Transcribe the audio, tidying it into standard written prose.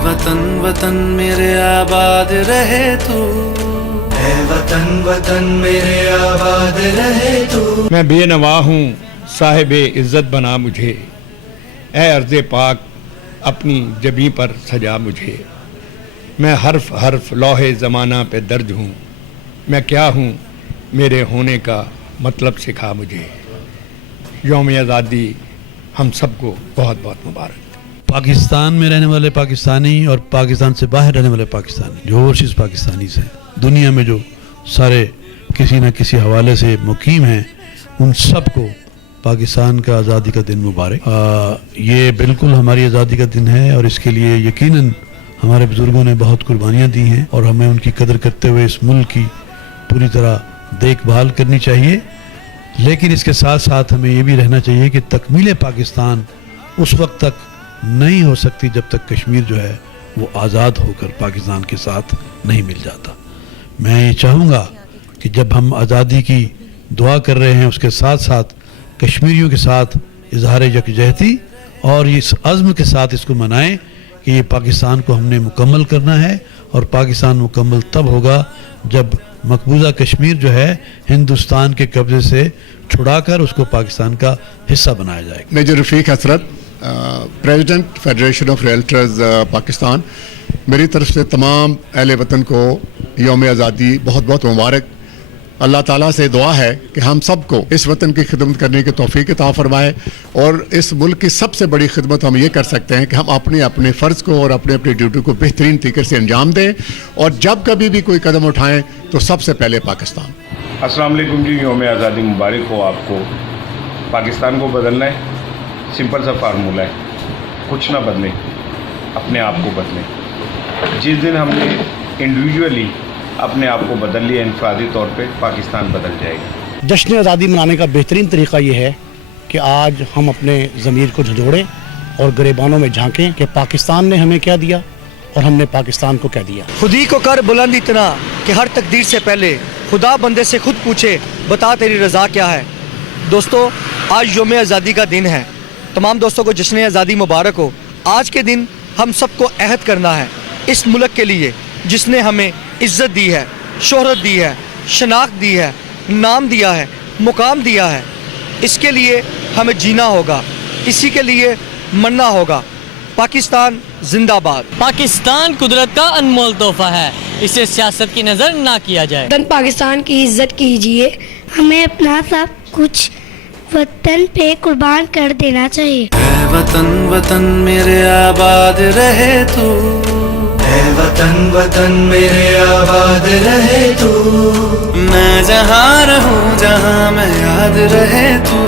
वतन वतन मेरे आबाद रहे तू, ऐ वतन वतन मेरे आबाद रहे तू। मैं बेनवा हूँ साहिब इज़्ज़त बना मुझे, ऐ अर्ज़ पाक अपनी जबी पर सजा मुझे। मैं हर्फ हर्फ लौहे ज़माना पे दर्ज हूँ, मैं क्या हूँ मेरे होने का मतलब सिखा मुझे। यौम आज़ादी हम सबको बहुत बहुत मुबारक। पाकिस्तान में रहने वाले पाकिस्तानी और पाकिस्तान से बाहर रहने वाले पाकिस्तानी, जो ओवरसीज़ पाकिस्तानीज़ हैं, दुनिया में जो सारे किसी न किसी हवाले से मुकीम हैं, उन सबको पाकिस्तान का आज़ादी का दिन मुबारक। ये बिल्कुल हमारी आज़ादी का दिन है और इसके लिए यकीनन हमारे बुज़ुर्गों ने बहुत कुर्बानियाँ दी हैं और हमें उनकी कदर करते हुए इस मुल्क की पूरी तरह देखभाल करनी चाहिए। लेकिन इसके साथ साथ हमें ये भी रहना चाहिए कि तकमील पाकिस्तान उस वक्त तक नहीं हो सकती जब तक कश्मीर जो है वो आज़ाद होकर पाकिस्तान के साथ नहीं मिल जाता। मैं ये चाहूँगा कि जब हम आज़ादी की दुआ कर रहे हैं, उसके साथ साथ कश्मीरियों के साथ इजहार यकजहती और इस अज़्म के साथ इसको मनाएं कि ये पाकिस्तान को हमने मुकम्मल करना है और पाकिस्तान मुकम्मल तब होगा जब मकबूजा कश्मीर जो है हिंदुस्तान के कब्ज़े से छुड़ाकर उसको पाकिस्तान का हिस्सा बनाया जाएगा। Major Rafiq Hasrat, president federation of realtors Pakistan, मेरी तरफ से तमाम अहले वतन को यौम आज़ादी बहुत बहुत मुबारक। अल्लाह ताला से दुआ है कि हम सबको इस वतन की खिदमत करने की तौफीक अता फरमाए और इस मुल्क की सबसे बड़ी खिदमत हम ये कर सकते हैं कि हम अपने अपने फ़र्ज़ को और अपने अपनी ड्यूटी को बेहतरीन तरीके से अंजाम दें और जब कभी भी कोई कदम उठाएं तो सबसे पहले पाकिस्तान। अस्सलाम वालेकुम जी, यौम आज़ादी मुबारक हो आपको। पाकिस्तान को बदलना है, सिंपल सा फार्मूला है, कुछ ना बदलें, अपने आप को बदलें। जिस दिन हमने इंडिविजुअली अपने आप को बदल लिया, इनफरादी तौर पे पाकिस्तान बदल जाएगा। जश्न आज़ादी मनाने का बेहतरीन तरीका ये है कि आज हम अपने ज़मीर को झंझोड़ें और गिरेबानों में झांकें कि पाकिस्तान ने हमें क्या दिया और हमने पाकिस्तान को क्या दिया। खुद ही को कर बुलंद इतना कि हर तकदीर से पहले खुदा बंदे से खुद पूछे, बता तेरी रज़ा क्या है। दोस्तों, आज यौम आज़ादी का दिन है। तमाम दोस्तों को जश्न आज़ादी मुबारक हो। आज के दिन हम सबको अहद करना है इस मुल्क के लिए जिसने हमें इज़्ज़त दी है, शोहरत दी है, शनाख्त दी है, नाम दिया है, मुकाम दिया है। इसके लिए हमें जीना होगा, इसी के लिए मरना होगा। पाकिस्तान जिंदाबाद। पाकिस्तान कुदरत का अनमोल तोहफा है, इसे सियासत की नज़र ना किया जाए। वतन पाकिस्तान की इज्जत कीजिए, हमें अपना सब कुछ वतन पे कुर्बान कर देना चाहिए। ऐ वतन वतन मेरे आबाद रहे तू, ऐ वतन वतन मेरे आबाद रहे तू। मैं जहाँ रहूँ जहाँ मैं याद रहे तू।